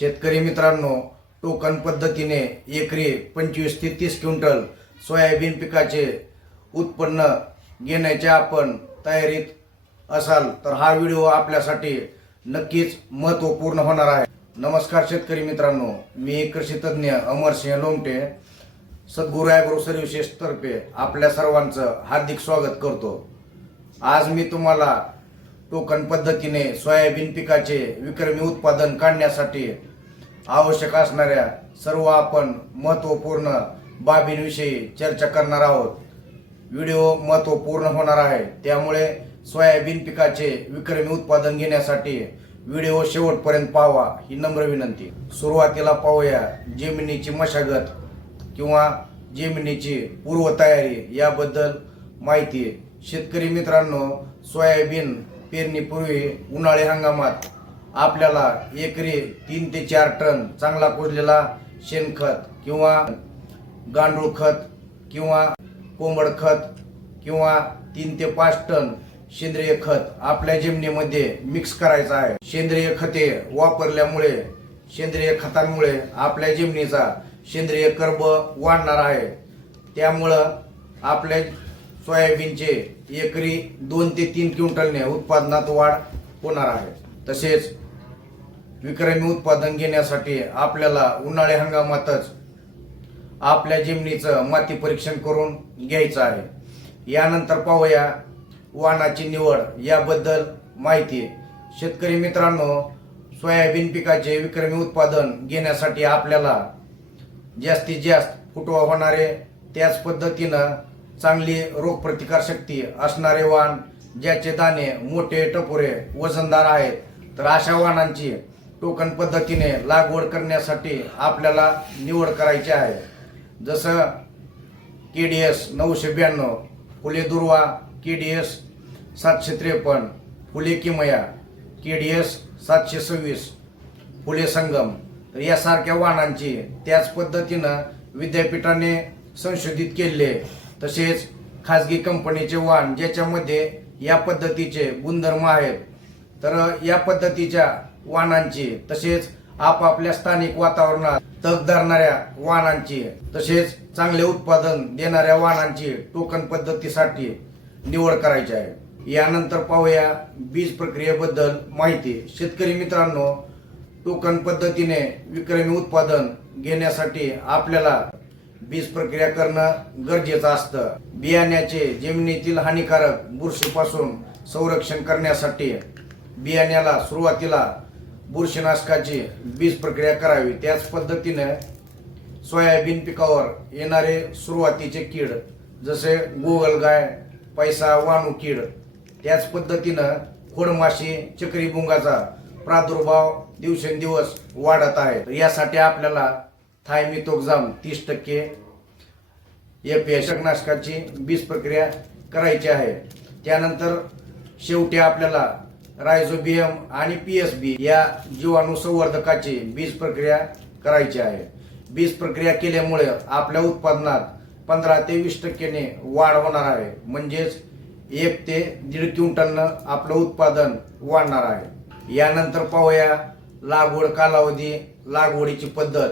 शेतकरी मित्रांनो टोकन पद्धतीने एकरी पंचवीस ते तीस क्विंटल सोयाबीन पिकाचे उत्पन्न घेण्याच्या आपण तयारीत असाल तर हा व्हिडिओ आपल्यासाठी नक्कीच महत्त्वपूर्ण होणार आहे. नमस्कार शेतकरी मित्रांनो मी कृषी तज्ज्ञ अमरसिंह लोमटे सद्गुरू ॲग्रो सर्व्हिसेस तर्फे आपल्या सर्वांचं हार्दिक स्वागत करतो. आज मी तुम्हाला टोकन पद्धतीने सोयाबीन पिकाचे विक्रमी उत्पादन काढण्यासाठी आवश्यक असणाऱ्या सर्व आपण महत्त्वपूर्ण बाबींविषयी चर्चा करणार आहोत. व्हिडिओ महत्त्वपूर्ण होणार आहे. त्यामुळे सोयाबीन पिकाचे विक्रमी उत्पादन घेण्यासाठी व्हिडिओ शेवटपर्यंत पाहावा ही नम्र विनंती. सुरुवातीला पाहूया जमिनीची मशागत किंवा जमिनीची पूर्वतयारी याबद्दल माहिती. शेतकरी मित्रांनो सोयाबीन पेरणीपूर्वी उन्हाळी हंगामात आपल्याला एकरी तीन ते चार टन चांगला कुजलेला शेणखत किंवा गांडूळ खत किंवा कोंबड खत किंवा तीन ते पाच टन सेंद्रिय खत आपल्या जमिनीमध्ये मिक्स करायचं आहे. सेंद्रिय खते वापरल्यामुळे सेंद्रिय खतांमुळे आपल्या जमिनीचा सेंद्रिय कर्ब वाढणार आहे. त्यामुळं आपल्या सोयाबीनचे एकरी दोन ते तीन क्विंटलने उत्पादनात वाढ होणार आहे. तसेच विक्रमी उत्पादन घेण्यासाठी आपल्याला उन्हाळी हंगामातच आपल्या जमिनीचं माती परीक्षण करून घ्यायचं आहे. यानंतर पाहूया वाणाची निवड याबद्दल माहिती. शेतकरी मित्रांनो सोयाबीन पिकाचे विक्रमी उत्पादन घेण्यासाठी आपल्याला जास्तीत जास्त फुटवा होणारे त्याच पद्धतीनं चांगली रोगप्रतिकार शक्ती असणारे वाण ज्याचे दाणे मोठे टपोरे वजनदार आहेत. तर अशा वाणांची टोकन पद्धतीने लागवड करण्यासाठी आपल्याला निवड करायची आहे. जसं के डी एस नऊशे ब्याण्णव फुले दुर्वा के डी एस सातशे त्रेपन्न फुले किमया के डी एस सातशे सव्वीस फुले संगम. तर यासारख्या वाहनांची त्याच पद्धतीनं विद्यापीठाने संशोधित केले तसेच खाजगी कंपनीचे वाहन ज्याच्यामध्ये या पद्धतीचे गुणधर्म आहेत. तर या पद्धतीच्या वाहनांची तसेच आपापल्या स्थानिक वातावरणात तग धरणाऱ्या वाहनांची तसेच चांगले उत्पादन देणाऱ्या वाहनांची टोकन पद्धतीसाठी निवड करायची आहे. यानंतर पाहूया बीज प्रक्रियेबद्दल माहिती. शेतकरी मित्रांनो टोकन पद्धतीने विक्रमी उत्पादन घेण्यासाठी आपल्याला बीज प्रक्रिया करणं गरजेचं असतं. बियाण्याचे जमिनीतील हानिकारक बुरशीपासून संरक्षण करण्यासाठी बियाण्याला सुरुवातीला बुरशीनाशकाची बीज प्रक्रिया करावी. त्याच पद्धतीने सोयाबीन पिकावर येणारे सुरुवातीचे कीड जसे गोगलगाय पैसा वाणू कीड त्याच पद्धतीनं खोडमाशी चक्रीभुंगाचा प्रादुर्भाव दिवसेंदिवस वाढत आहे. यासाठी आपल्याला थायमितोक्झाम तीस टक्के एफ कीटकनाशकाची बीज प्रक्रिया करायची आहे. त्यानंतर शेवटी आपल्याला रायझोबियम आणि पी एस बी या जीवाणू संवर्धकाची बीज प्रक्रिया करायची आहे. बीज प्रक्रिया केल्यामुळे आपल्या उत्पादनात पंधरा ते वीस टक्क्याने वाढ होणार आहे. म्हणजेच एक ते दीड क्विंटलनं आपलं उत्पादन वाढणार आहे. यानंतर पाहूया लागवड कालावधी लागवडीची पद्धत.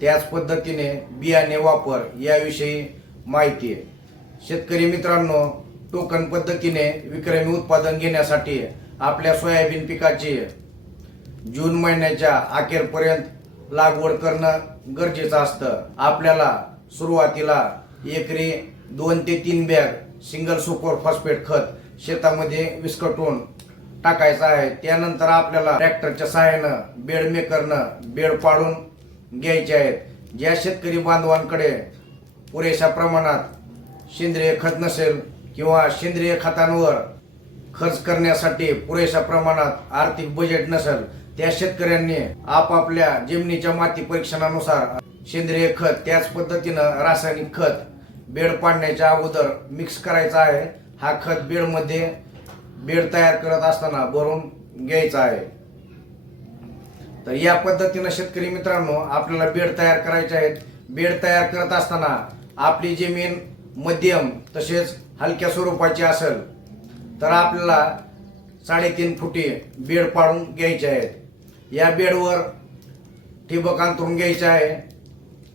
त्याच पद्धतीने बियाणे वापर याविषयी माहिती आहे. शेतकरी मित्रांनो टोकन पद्धतीने विक्रमी उत्पादन घेण्यासाठी आपल्या सोयाबीन पिकाची जून महिन्याच्या अखेरपर्यंत लागवड करणं गरजेचं असतं. आपल्याला सुरुवातीला एकरी दोन ते तीन बॅग सिंगल सुपर फॉस्फेट खत शेतामध्ये विस्कटून टाकायचं आहे. त्यानंतर आपल्याला ट्रॅक्टरच्या सहाय्यानं बेड मेकरनं बेड पाडून घ्यायचे आहेत. ज्या शेतकरी बांधवांकडे पुरेशा प्रमाणात सेंद्रिय खत नसेल किंवा सेंद्रिय खतांवर खर्च करण्यासाठी पुरेशा प्रमाणात आर्थिक बजेट नसेल त्या शेतकऱ्यांनी आपापल्या जमिनीच्या माती परीक्षणानुसार सेंद्रिय खत त्याच पद्धतीनं रासायनिक खत बेड पाडण्याच्या अगोदर मिक्स करायचा आहे. हा खत बेडमध्ये बेड तयार करत असताना भरून घ्यायचा आहे. तर या पद्धतीनं शेतकरी मित्रांनो आपल्याला बेड तयार करायचे आहेत. बेड तयार करत असताना आपली जमीन मध्यम तसेच हलक्या स्वरूपाची असेल. तर आपल्याला साडेतीन फुटी बेड पाडून घ्यायचे आहेत. या बेडवर ठिबक अंतरून घ्यायचे आहे.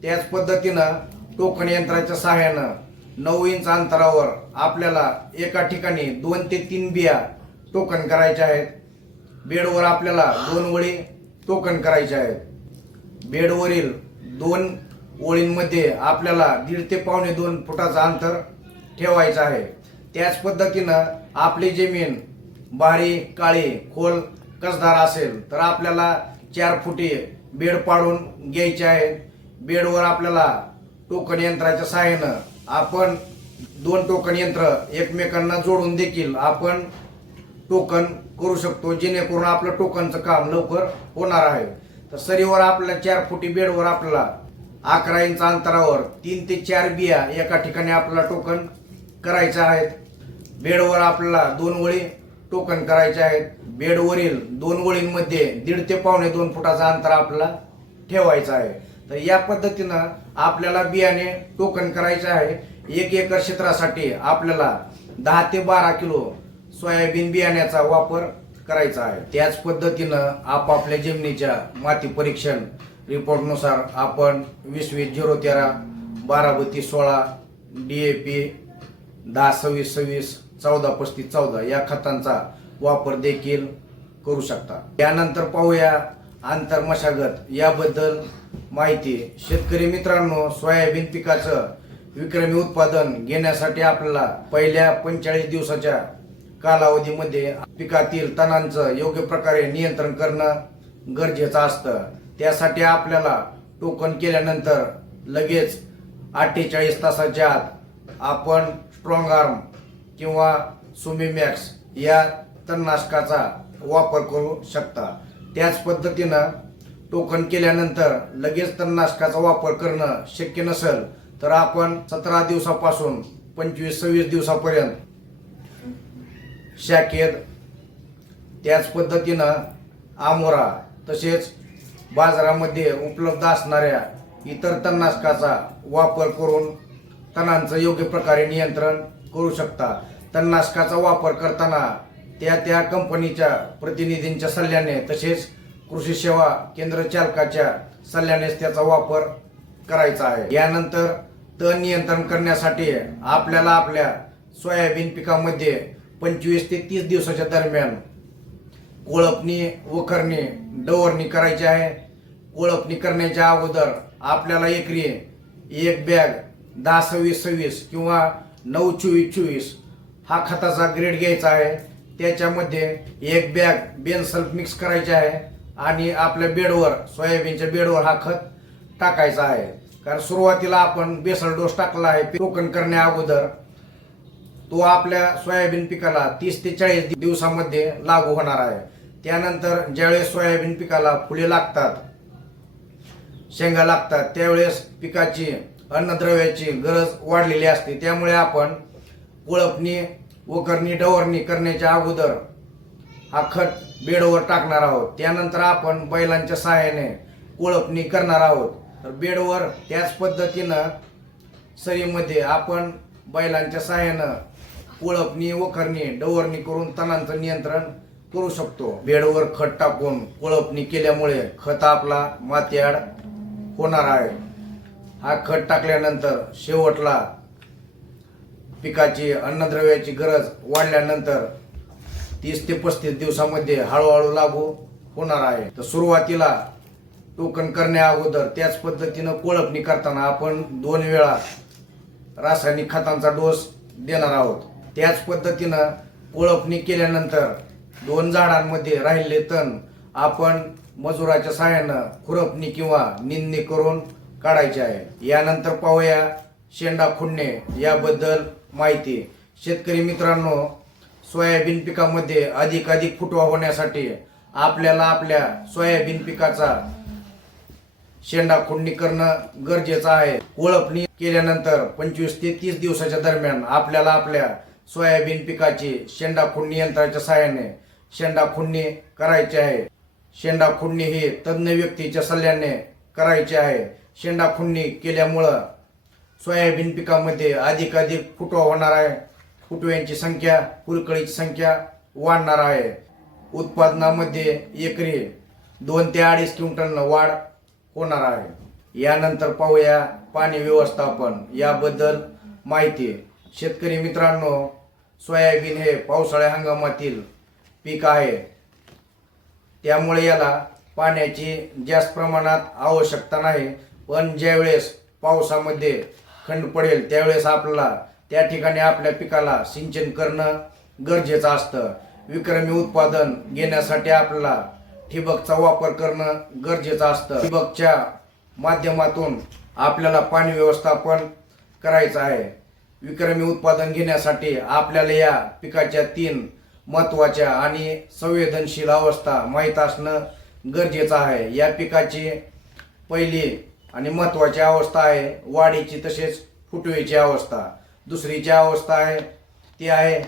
त्याच पद्धतीनं टोकन यंत्राच्या सहाय्यानं नऊ इंच अंतरावर आपल्याला एका ठिकाणी दोन ते तीन बिया टोकन करायच्या आहेत. बेडवर आपल्याला दोन ओळी टोकन करायचे आहेत. बेडवरील दोन ओळींमध्ये आपल्याला दीड ते पावणे दोन फुटाचं अंतर ठेवायचं आहे. त्याच पद्धतीनं आपली जमीन बारी काळी खोल कसदार असेल तर आपल्याला चार फुटी बेड पाडून घ्यायचे आहे. बेडवर आपल्याला टोकन यंत्राच्या सहाय्यानं आपण दोन टोकन यंत्र एकमेकांना जोडून देखील आपण टोकन करू शकतो जेणेकरून आपलं टोकनचं काम लवकर होणार आहे. तर सरीवर आपल्याला चार फुटी बेडवर आपल्याला अकरा इंच अंतरावर तीन ते चार बिया एका ठिकाणी आपल्याला टोकन करायचं आहेत बेडवर आपल्याला दोन ओळी टोकन करायचे आहेत. बेडवरील दोन ओळींमध्ये दीड ते पावणे दोन फुटाचं अंतर आपल्याला ठेवायचं आहे. तर या पद्धतीनं आपल्याला बियाणे टोकन करायचे आहे. एक एकर क्षेत्रासाठी आपल्याला दहा ते बारा किलो सोयाबीन बियाण्याचा वापर करायचा आहे. त्याच पद्धतीनं आपापल्या जमिनीच्या माती परीक्षण रिपोर्टनुसार आपण वीस वीस झिरो तेरा बारा बत्तीस सोळा डी ए पी दहा सव्वीस सव्वीस चौदा पस्तीस चौदा या खतांचा वापर देखील करू शकता. यानंतर पाहूया आंतर मशागत. याबद्दल माहिती. शेतकरी मित्रांनो सोयाबीन पिकाचं विक्रमी उत्पादन घेण्यासाठी आपल्याला पहिल्या पंचेचाळीस दिवसाच्या कालावधीमध्ये पिकातील तणांचं योग्य प्रकारे नियंत्रण करणं गरजेचं असतं. त्यासाठी आपल्याला टोकन केल्यानंतर लगेच अठ्ठेचाळीस तासाच्या आत आपण स्ट्रॉंग आर्म किंवा सुमीमॅक्स या तणनाशकाचा वापर करू शकता. त्याच पद्धतीनं टोकन केल्यानंतर लगेच तणनाशकाचा वापर करणं शक्य नसेल तर आपण सतरा दिवसापासून पंचवीस सव्वीस दिवसापर्यंत शाखेत त्याच पद्धतीनं आमोरा तसेच बाजारामध्ये उपलब्ध असणाऱ्या इतर तणनाशकाचा वापर करून तणांचं योग्य प्रकारे नियंत्रण करू शकता. तणनाशकाचा वापर करताना त्या त्या कंपनीच्या प्रतिनिधींच्या सल्ल्याने तसेच कृषी सेवा केंद्र चालकाच्या सल्ल्यानेच त्याचा वापर करायचा आहे. यानंतर तण नियंत्रण करण्यासाठी आपल्याला आपल्या सोयाबीन पिकामध्ये पंचवीस ते तीस दिवसाच्या दरम्यान कोळपणी वखरणी डवरणी करायची आहे. कोळपणी करण्याच्या अगोदर आपल्याला एकरी एक बॅग दहा सव्वीस सव्वीस किंवा नऊ चोवीस चोवीस हा खताचा ग्रेड घ्यायचा आहे. त्याच्यामध्ये एक बॅग बेनसल्फ मिक्स करायचे आहे. आणि आपल्या बेडवर सोयाबीनच्या बेडवर हा खत टाकायचा आहे. कारण सुरुवातीला आपण बेसल डोस टाकला आहे टोकन करण्या अगोदर. तो आपल्या सोयाबीन पिकाला तीस ते चाळीस दिवसामध्ये लागू होणार आहे. त्यानंतर ज्यावेळेस सोयाबीन पिकाला फुले लागतात शेंगा लागतात त्यावेळेस पिकाची अन्नद्रव्याची गरज वाढलेली असते. त्यामुळे आपण उळपणी वकरणी डवरणी करण्याच्या अगोदर हा खत बेडवर टाकणार आहोत. त्यानंतर आपण बैलांच्या सहाय्याने उळपणी करणार आहोत. तर बेडवर त्याच पद्धतीनं सरीमध्ये आपण बैलांच्या सहाय्यानं उळपणी वखरणी डवरणी करून तणांचं नियंत्रण करू शकतो. बेडवर खत टाकून कोळपणी केल्यामुळे खत आपला मातीआड होणार आहे. हा खत टाकल्यानंतर शेवटला पिकाची अन्नद्रव्याची गरज वाढल्यानंतर तीस ते पस्तीस दिवसामध्ये हळूहळू लागू होणार आहे. तर सुरुवातीला टोकन करण्या अगोदर त्याच पद्धतीनं कोळपणी करताना आपण दोन वेळा रासायनिक खतांचा डोस देणार आहोत. त्याच पद्धतीनं कोळपणी केल्यानंतर दोन झाडांमध्ये राहिले तण आपण मजुराच्या सहाय्यानं खुरपणी किंवा निंदणी करून काढायचे आहे. यानंतर पाहूया शेंडा खुडणे याबद्दल माहिती. शेतकरी मित्रांनो सोयाबीन पिकामध्ये अधिक अधिक फुटवा होण्यासाठी आपल्याला आपल्या सोयाबीन पिकाचा शेंडा खुडणी करणं गरजेचं आहे. ओळखणी केल्यानंतर पंचवीस ते तीस दिवसाच्या दरम्यान आपल्याला आपल्या सोयाबीन पिकाची शेंडा खुडणी यंत्राच्या सहाय्याने शेंडा खुडणी करायची आहे. शेंडा खुडणी ही तज्ज्ञ व्यक्तीच्या सल्ल्याने करायची आहे. शेंडाखुंडणी केल्यामुळं सोयाबीन पिकामध्ये अधिकाधिक फुटवा होणार आहे. फुटव्यांची संख्या फुलकळीची संख्या वाढणार आहे. उत्पादनामध्ये एकरी दोन ते अडीच क्विंटल वाढ होणार आहे. यानंतर पाहूया पाणी व्यवस्थापन. याबद्दल माहिती. शेतकरी मित्रांनो सोयाबीन हे पावसाळ्या हंगामातील पीक आहे. त्यामुळे याला पाण्याची जास्त प्रमाणात आवश्यकता नाही. पण ज्यावेळेस पावसामध्ये खंड पडेल त्यावेळेस आपल्याला त्या ठिकाणी आपल्या पिकाला सिंचन करणं गरजेचं असतं. विक्रमी उत्पादन घेण्यासाठी आपल्याला ठिबकचा वापर करणं गरजेचं असतं. ठिबकच्या माध्यमातून आपल्याला पाणी व्यवस्थापन करायचं आहे. विक्रमी उत्पादन घेण्यासाठी आपल्याला या पिकाच्या तीन महत्त्वाच्या आणि संवेदनशील अवस्था माहीत असणं गरजेचं आहे. या पिकाची पहिली आणि महत्वाची अवस्था आहे. वाढीची तसेच फुटवेची अवस्था. दुसरीची अवस्था आहे ती आहे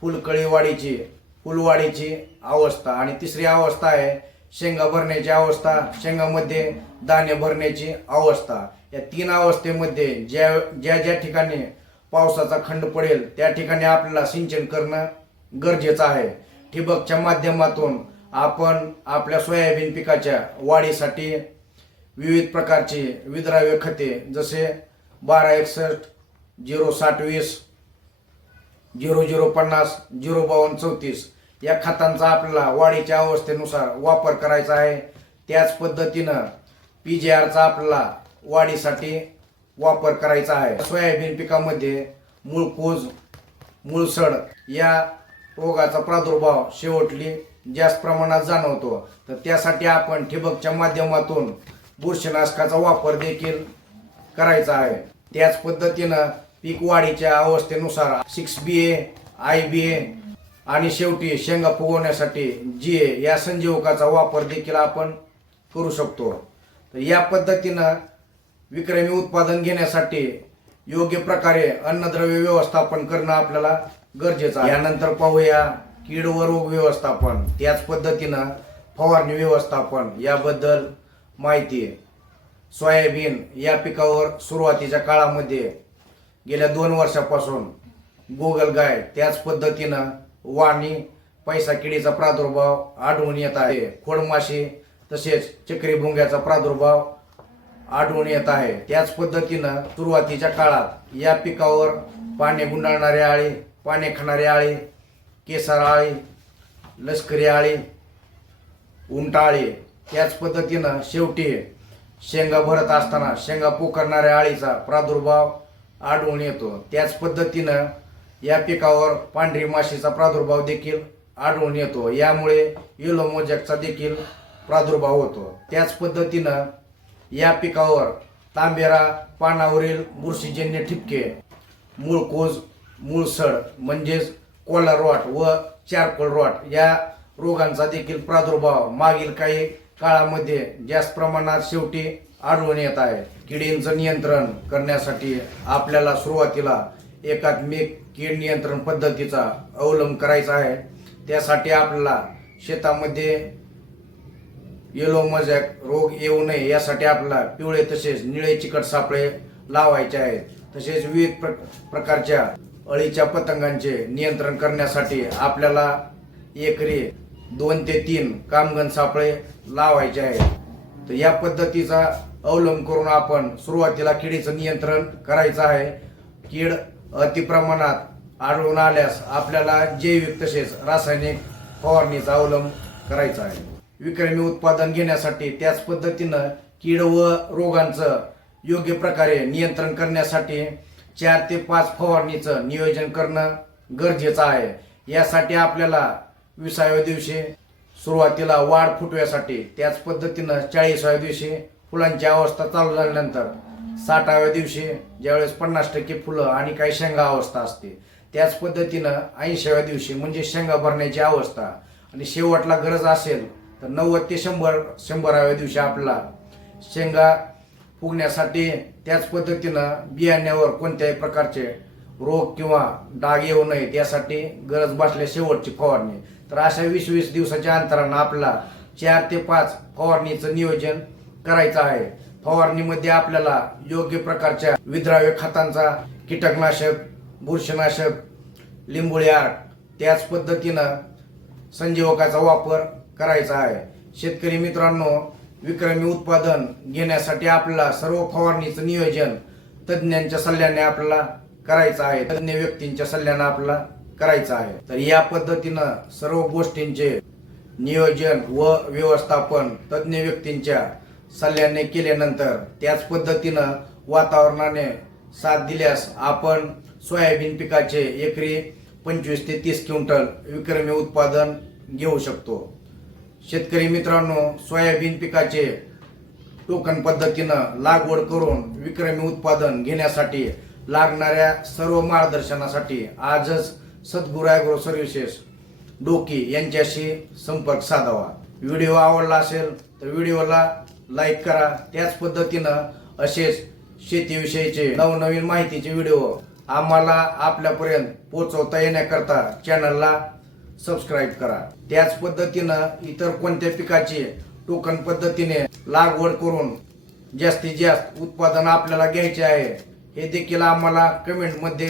फुलकळी वाढीची फुलवाढीची अवस्था. आणि तिसरी अवस्था आहे शेंगा भरण्याची अवस्था शेंगामध्ये दाणे भरण्याची अवस्था. या तीन अवस्थेमध्ये ज्या ज्या ज्या ठिकाणी पावसाचा खंड पडेल त्या ठिकाणी आपल्याला सिंचन करणं गरजेचं आहे. ठिबकच्या माध्यमातून आपण आपल्या सोयाबीन पिकाच्या वाढीसाठी विविध प्रकारची विद्राव्य खते जसे बारा एकसष्ट झिरो साठ वीस झिरो झिरो पन्नास झिरो बावन्न चौतीस या खतांचा आपल्याला वाढीच्या अवस्थेनुसार वापर करायचा आहे. त्याच पद्धतीनं पी जे आरचा आपल्याला वाढीसाठी वापर करायचा आहे. सोयाबीन पिकामध्ये मूळकोज मुळसड या रोगाचा प्रादुर्भाव शेवटली जास्त प्रमाणात जाणवतो. तर त्यासाठी आपण ठिबकच्या माध्यमातून बुरशीनाशकाचा वापर देखील करायचा आहे. त्याच पद्धतीनं पीक वाढीच्या अवस्थेनुसार सिक्स बी ए आय बी ए आणि शेवटी शेंगा फुगवण्यासाठी जी ए या संजीवकाचा वापर देखील आपण करू शकतो. तर या पद्धतीनं विक्रमी उत्पादन घेण्यासाठी योग्य प्रकारे अन्नद्रव्य व्यवस्थापन करणं आपल्याला गरजेचं आहे. यानंतर पाहूया कीड व रोग व्यवस्थापन. त्याच पद्धतीनं फवारणी व्यवस्थापन. याबद्दल माहिती आहे सोयाबीन या पिकावर सुरुवातीच्या काळामध्ये गेल्या दोन वर्षापासून गोगलगाय त्याच पद्धतीनं वाणी पैसा किडीचा प्रादुर्भाव आढळून येत आहे. खोडमाशी तसेच चक्री भुंग्याचा प्रादुर्भाव आढळून येत आहे. त्याच पद्धतीनं सुरुवातीच्या काळात या पिकावर पाने गुंडाळणारे आळी पाने खाणारे आळी केसार आळी लष्करी आळी उंटाळी त्याच पद्धतीनं शेवटी शेंगा भरत असताना शेंगा पोखरणाऱ्या आळीचा प्रादुर्भाव आढळून येतो. त्याच पद्धतीनं या पिकावर पांढरी माशीचा प्रादुर्भाव देखील आढळून येतो. यामुळे येलो मोजॅकचा देखील प्रादुर्भाव होतो. त्याच पद्धतीनं या पिकावर तांबेरा पानावरील बुरशीजन्य ठिपके मूळकोज मूळसड म्हणजेच कोला रॉट व चारकोल रॉट या रोगांचा देखील प्रादुर्भाव. मागील काही काळामध्ये जास्त प्रमाणात शेवटी आढळून येत आहे. किडींचं नियंत्रण करण्यासाठी आपल्याला सुरुवातीला एकात्मिक कीड नियंत्रण पद्धतीचा अवलंब करायचा आहे. त्यासाठी आपल्याला शेतामध्ये येलो मजॅक रोग येऊ नये यासाठी आपल्याला पिवळे तसेच निळे चिकट सापळे लावायचे आहेत. तसेच विविध प्र प्रकारच्या अळीच्या पतंगांचे नियंत्रण करण्यासाठी आपल्याला एकरी दोन ते तीन कामगन सापळे लावायचे आहेत. तर या पद्धतीचा अवलंब करून आपण सुरुवातीला किडीचं नियंत्रण करायचं आहे. कीड अतिप्रमाणात आढळून आल्यास आपल्याला जैविक तसेच रासायनिक फवारणीचा अवलंब करायचा आहे. विक्रमी उत्पादन घेण्यासाठी त्याच पद्धतीनं कीड व रोगांचं योग्य प्रकारे नियंत्रण करण्यासाठी चार ते पाच फवारणीचं नियोजन करणं गरजेचं आहे. यासाठी आपल्याला विसाव्या दिवशी सुरुवातीला वाढ फुटव्यासाठी त्याच पद्धतीनं चाळीसाव्या दिवशी फुलांची अवस्था चालू झाल्यानंतर साठाव्या दिवशी ज्यावेळेस पन्नास टक्के फुलं आणि काही शेंगा अवस्था असते त्याच पद्धतीनं ऐंशाव्या दिवशी म्हणजे शेंगा भरण्याची अवस्था. आणि शेवटला गरज असेल तर नव्वद ते शंभर शंभराव्या दिवशी आपला शेंगा फुगण्यासाठी त्याच पद्धतीनं बियाण्यावर कोणत्याही प्रकारचे रोग किंवा डाग येऊ नयेत यासाठी गरज भासल्या शेवटची फवारणी. तर अशा वीस वीस दिवसाच्या अंतरानं आपला चार ते पाच फवारणीचं नियोजन करायचं आहे. फवारणीमध्ये आपल्याला योग्य प्रकारच्या विद्राव्य खतांचा कीटकनाशक बुरशीनाशक लिंबुळ्यार त्याच पद्धतीनं संजीवकाचा वापर करायचा आहे. शेतकरी मित्रांनो विक्रमी उत्पादन घेण्यासाठी आपल्याला सर्व फवारणीचं नियोजन तज्ज्ञांच्या सल्ल्याने आपल्याला करायचं आहे. तज्ज्ञ व्यक्तींच्या सल्ल्याने आपल्याला करायचं आहे. तर या पद्धतीनं सर्व गोष्टींचे नियोजन व व्यवस्थापन तज्ज्ञ व्यक्तींच्या सल्ल्याने केल्यानंतर त्याच पद्धतीनं वातावरणाने साथ दिल्यास आपण सोयाबीन पिकाचे एकरी पंचवीस ते तीस क्विंटल विक्रमी उत्पादन घेऊ शकतो. शेतकरी मित्रांनो सोयाबीन पिकाचे टोकन पद्धतीनं लागवड करून विक्रमी उत्पादन घेण्यासाठी लागणाऱ्या सर्व मार्गदर्शनासाठी आजच सद्गुराय ॲग्रो सर्व्हिसेस डोकी यांच्याशी संपर्क साधावा. व्हिडिओ आवडला असेल तर व्हिडिओला लाईक करा. त्याच पद्धतीनं असेच शेतीविषयीचे नवनवीन माहितीचे व्हिडिओ आम्हाला आपल्यापर्यंत पोचवता येण्याकरता चॅनलला सबस्क्राईब करा. त्याच पद्धतीनं इतर कोणत्या पिकाची टोकन पद्धतीने लागवड करून जास्तीत जास्त उत्पादन आपल्याला घ्यायचे आहे हे देखील आम्हाला कमेंटमध्ये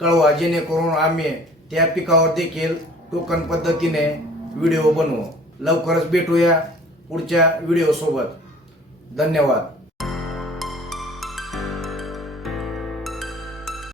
कळवा जेणेकरून आम्ही त्या पिकावर देखील टोकन पद्धतीने व्हिडिओ बनवू. लवकरच भेटूया पुढच्या व्हिडिओ सोबत धन्यवाद.